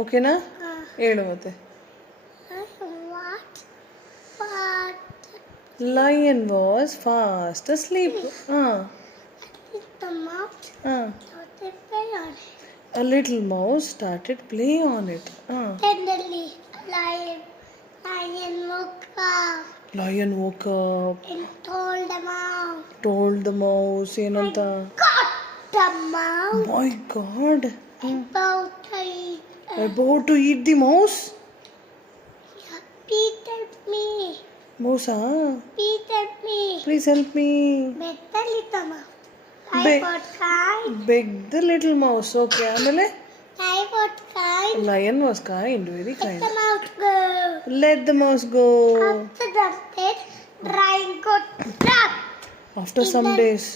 ಓಕೆನಾ? ಹೇಳು ಮತ್ತೆ. Lion was fast asleep. A little mouse started playing on it. Tenderly, lion woke up And told the mouse ಏನಂತ? got the mouse. My God. About to eat the mouse? Peter me. Mouse, Peter me. please help me. Bettali the mouse. I Beg- got kind. Beg the little mouse. Okay, ಆಮೇಲೆ I got kind. lion was kind, very Let kind. the mouse go. Let the mouse go. After that, lion got trapped. After In some the- days,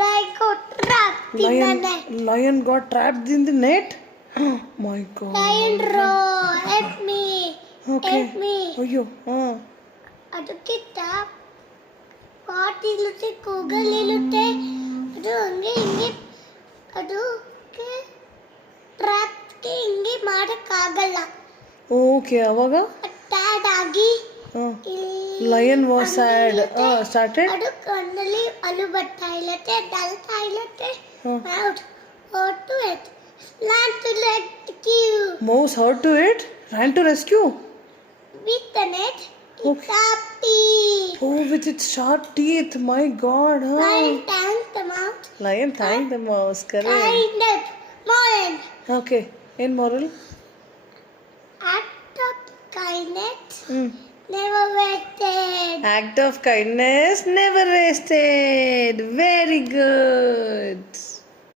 Lion got trapped in the net. lion got trapped in the net. My God. Lion roar, help me. Okay. Help me. ಅಯ್ಯೋ ಅದಕ್ಕೆ tap pot ಇರುತ್ತೆ ಕೂಗಲ್ ಇರುತ್ತೆ ಅದು ಹಂಗೆ ಹಿಂಗೆ ಅದಕ್ಕೆ ಟ್ರ್ಯಾಪ್ಗೆ ಹಿಂಗೆ ಮಾಡೋಕ್ಕಾಗಲ್ಲ. ಓಕೆ ಅವಾಗ ಟ್ಯಾಡ್ ಆಗಿ lion was sad. Started. ಅದು ಕಣ್ಣಲ್ಲಿ ಅಳು ಬರ್ತಾ ಇಲ್ಲತ್ತೆ ಅಳ್ತಾ ಇಲ್ಲತ್ತೆ. Out to it. Land to rescue. Mouse heard to it, ran to rescue. With the net, it's Okay. happy. Oh, with its sharp teeth. My God. Lion thanked the mouse. Lion thanked the mouse. Correct. Kindness, moral. Okay. In moral? Act of kindness, never wasted. Act of kindness never wasted. Very good.